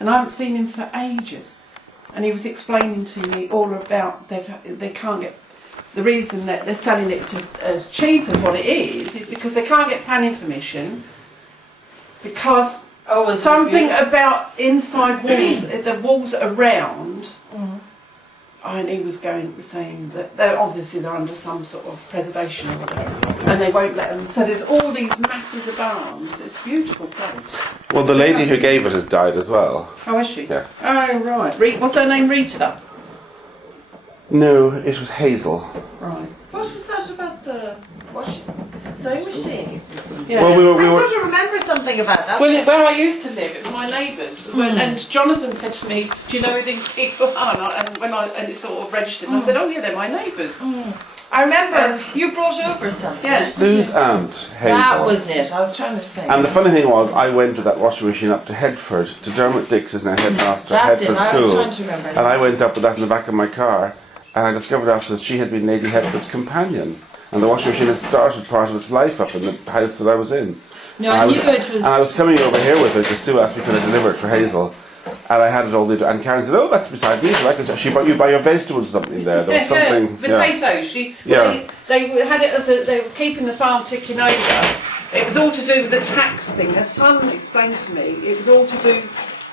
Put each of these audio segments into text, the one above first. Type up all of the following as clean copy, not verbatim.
and I haven't seen him for ages. And he was explaining to me all about they can't get, the reason that they're selling it as cheap as what it is because they can't get planning permission, because something about inside walls, the walls around. And he was saying that they're under some sort of preservation order, and they won't let them. So there's all these masses of barns. It's a beautiful place. Well, the lady who gave it has died as well. Oh, is she? Yes. Oh, right. What's her name? Rita? No, it was Hazel. Right. What was that about the sewing machine? Yeah. Well, I sort of remember something about that. Well, where I used to live, it was my neighbours, and Jonathan said to me, "Do you know who these people are?" And it sort of registered, and I said, "Oh yeah, they're my neighbours." I remember you brought over something. Yes. Sue's aunt, Hazel. That was it. I was trying to think. And the funny thing was, I went with that washing machine up to Headford, to Dermot Dix, is now headmaster at That's Headford it. I School. was trying to remember. And I went up with that in the back of my car, and I discovered afterwards she had been Lady Headford's companion. And the washing machine had started part of its life up in the house that I was in. No, I knew it was... And I was coming over here with her because Sue asked me could I deliver it for Hazel. And I had it all the and Karen said, "Oh, that's beside me. So she bought you buy your vegetables or something there." There was something. Potatoes. They had it as they were keeping the farm ticking over. It was all to do with the tax thing. Her son explained to me it was all to do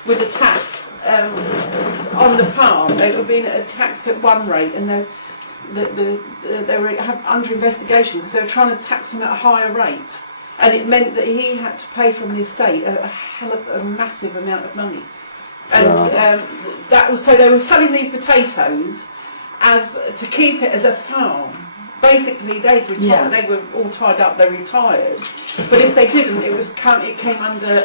with the tax on the farm. They were being taxed at one rate, and they were under investigation because they were trying to tax them at a higher rate, and it meant that he had to pay from the estate a massive amount of money. And that was so they were selling these potatoes as to keep it as a farm. Basically, they'd retired. Yeah. They were all tied up. They retired, but if they didn't, it came under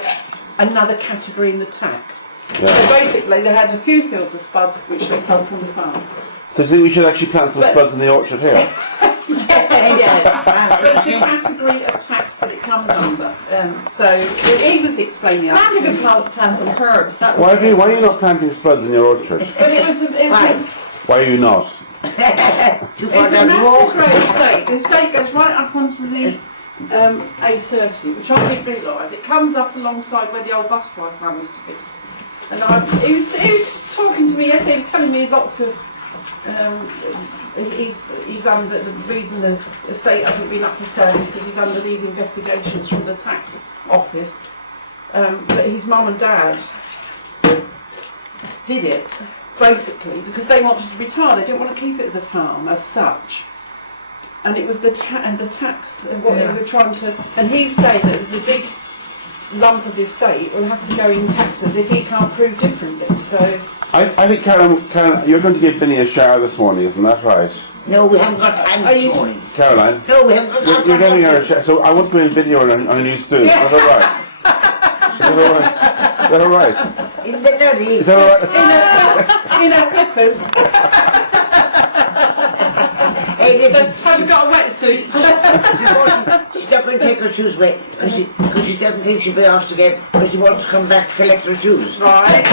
another category in the tax. Yeah. So basically, they had a few fields of spuds which they sold from the farm. So do you think we should actually plant some spuds in the orchard here? Yeah. But the category of tax that it comes under. So he was explaining. And you could plant some herbs. Why are you not planting spuds in your orchard? But it was Why are you not? It's a massive great estate. The estate goes right up onto the A30, which I didn't realise. It comes up alongside where the old butterfly farm used to be. And he was talking to me yesterday. He was telling me lots of. He's under the reason the estate hasn't been up for sale is because he's under these investigations from the tax office. But his mum and dad did it basically because they wanted to retire. They didn't want to keep it as a farm as such. And it was the tax and what they were trying to. And he's saying that there's a big lump of the estate will have to go in taxes if he can't prove differently. So. I think, Karen, you're going to give Binnie a shower this morning, isn't that right? No, we haven't got time this morning. Caroline? No, we haven't got time. You're giving her a shower, so I want to put a video on a new stew. Is that all right? Is that all right? In the dirty. Is that all right? In our clippers. Hey, listen. Have you got a wetsuit? She's not going to take her shoes away because she doesn't think she'll be off again, but she wants to come back to collect her shoes. Right.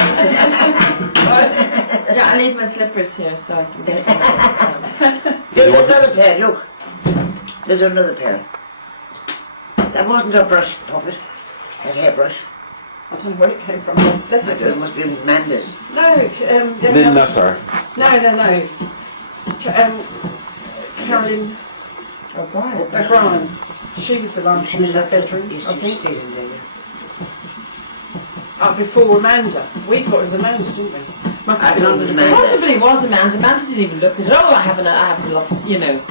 Yeah, I leave my slippers here so I can get them. There's another pair, look. There's another pair. That wasn't a brush, puppet. A hairbrush. I don't know where it came from. It must be Manda's. No, Lynn Nutter. No. Caroline O'Brien. She was the one from in her bedroom, I think. Before Amanda. We thought it was Amanda, didn't we? Must have been under the bed. Possibly it was Amanda. Amanda didn't even look at it. Oh, I have lots, you know.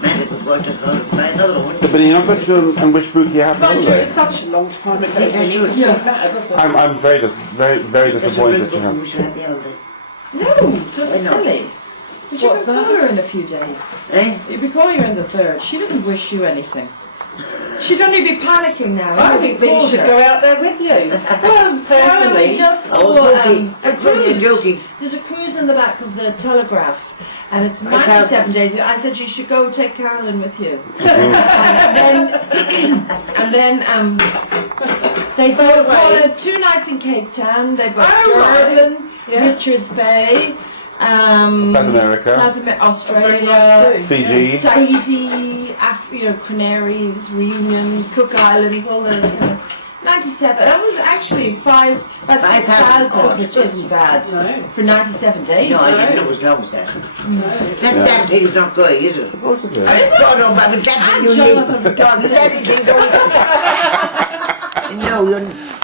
Amanda was going to buy another one. So, Binnie, you're not going to go and wish Brookie a happy But holiday? it's such a long time ago. I'm very disappointed to him. No, don't be silly. But you can call her in a few days. Eh? You can call her in the 3rd. She didn't wish you anything. She'd only be panicking now. I think Binnie should go out there with you. Well, personally, just saw a cruise. Joking. There's a cruise in the back of the Telegraph, and it's 97 days. I said you should go take Carolyn with you. and then they've got 2 nights in Cape Town. They've got Durban, Richards Bay. South America, Australia, Fiji, Tahiti, Canaries, Reunion, Cook Islands, all those kind of 97. That was actually about 5,000, which isn't bad for 97 days. No, I didn't know it was long as that. That Yeah. damn thing is not good, is it? Of course it is. I just thought about it, that thing you need. Jonathan. Done, everything's going